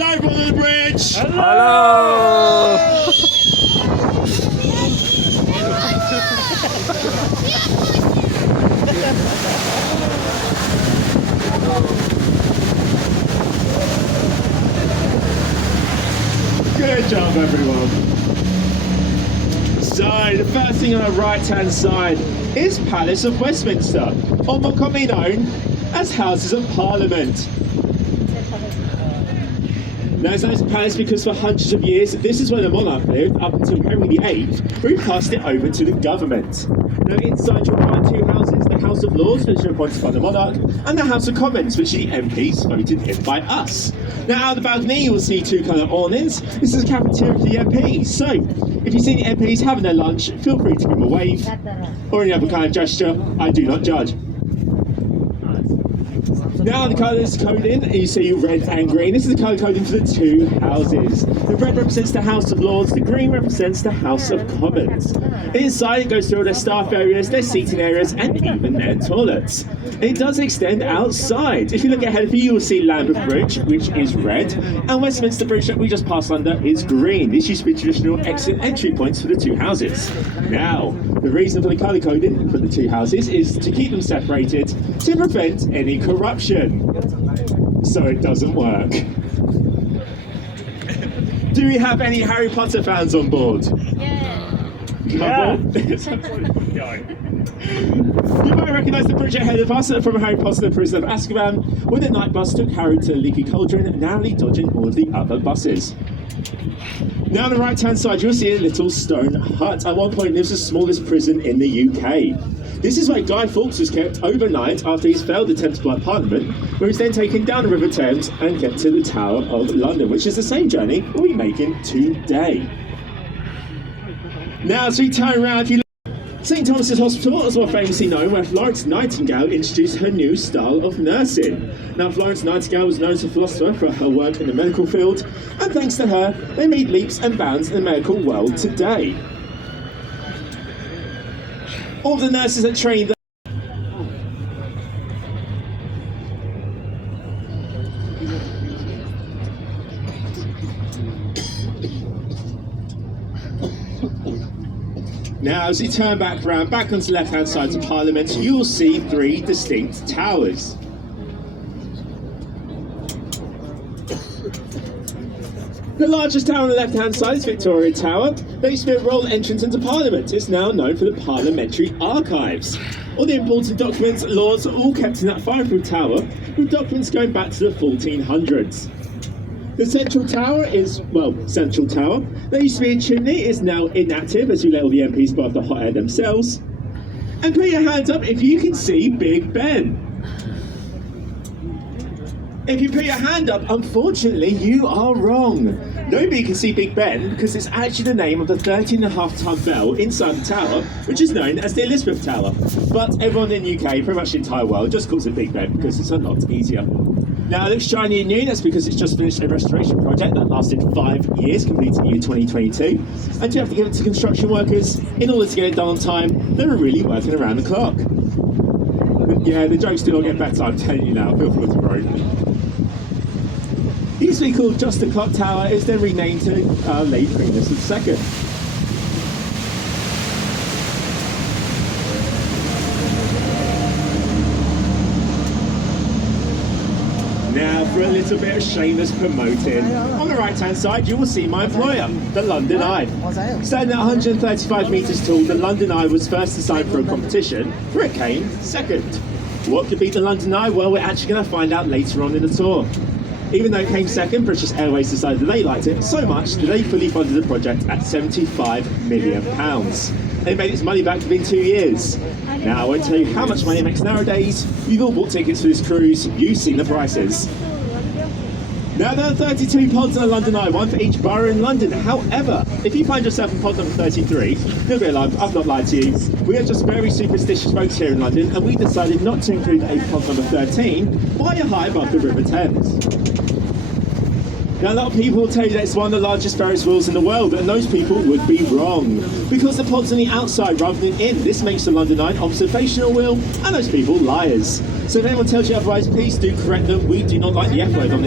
Hello, London Bridge! Hello! Good job, everyone. So, the first thing on the right-hand side is Palace of Westminster, or more commonly known as Houses of Parliament. Now, it's known as a palace because for hundreds of years, this is where the monarch lived up until Henry VIII, who passed it over to the government. Now, inside you'll find two houses, the House of Lords, which are appointed by the monarch, and the House of Commons, which are the MPs voted in by us. Now, out of the balcony, you will see two colour awnings. This is a cafeteria for the MPs, so if you see the MPs having their lunch, feel free to give them a wave, or any other kind of gesture. I do not judge. Now the colours coding, you see red and green. This is the colour coding for the two houses. The red represents the House of Lords, the green represents the House of Commons. Inside it goes through all their staff areas, their seating areas, and even their toilets. It does extend outside. If you look ahead of you, you'll see Lambeth Bridge, which is red, and Westminster Bridge that we just passed under is green. These used to be traditional exit entry points for the two houses. Now, the reason for the colour coding for the two houses is to keep them separated to prevent any corruption. So it doesn't work. Do we have any Harry Potter fans on board? Yeah. You might recognise the bridge ahead of us from Harry Potter and the Prisoner of Azkaban, where the night bus took Harry to the Leaky Cauldron, narrowly dodging all of the other buses. Now on the right hand side you'll see a little stone hut. At one point it was the smallest prison in the UK. This is where Guy Fawkes was kept overnight after his failed attempt to blow up Parliament, where he was then taken down the River Thames and kept to the Tower of London, which is the same journey we'll be making today. Now as we turn around, if you look St Thomas's Hospital is more famously known where Florence Nightingale introduced her new style of nursing. Now Florence Nightingale was known as a philosopher for her work in the medical field, and thanks to her, they made leaps and bounds in the medical world today. All the nurses that trained Now, as you turn back round, back onto the left-hand side of Parliament, you'll see three distinct towers. The largest tower on the left-hand side is Victoria Tower. They used to be a royal entrance into Parliament. It's now known for the Parliamentary Archives. All the important documents, laws, are all kept in that fireproof tower, with documents going back to the 1400s. The central tower is, well, central tower. There used to be a chimney, it's now inactive as you let all the MPs bath the hot air themselves. And put your hands up if you can see Big Ben. If you put your hand up, unfortunately, you are wrong. Nobody can see Big Ben because it's actually the name of the 13.5-ton bell inside the tower, which is known as the Elizabeth Tower. But everyone in the UK, pretty much the entire world, just calls it Big Ben because it's a lot easier. Now it looks shiny and new, that's because it's just finished a restoration project that lasted 5 years, completed in the year 2022. And you have to give it to construction workers in order to get it done on time. They were really working around the clock. But yeah, the jokes do not get better, I'm telling you now, feel free to grow. It used to be called Just the Clock Tower, it's then renamed to Lady Queen Elizabeth II. Now for a little bit of shameless promoting. On the right hand side you will see my employer, the London Eye. Standing at 135 metres tall, the London Eye was first designed for a competition, where it came second. What could beat the London Eye? Well, we're actually going to find out later on in the tour. Even though it came second, British Airways decided that they liked it so much that they fully funded the project at £75 million. They made its money back within 2 years. Now, I won't tell you how much money it makes nowadays. You've all bought tickets for this cruise, you've seen the prices. Now, there are 32 pods on the London Eye, one for each borough in London. However, if you find yourself in pod number 33, you'll realise I've not lied to you. We are just very superstitious folks here in London, and we decided not to include a pod number 13 while you're high above the River Thames. Now, a lot of people will tell you that it's one of the largest Ferris wheels in the world, and those people would be wrong. Because the pod's on the outside rather than in, this makes the London Eye an observational wheel, and those people liars. So if anyone tells you otherwise, please do correct them. We do not like the F word on this.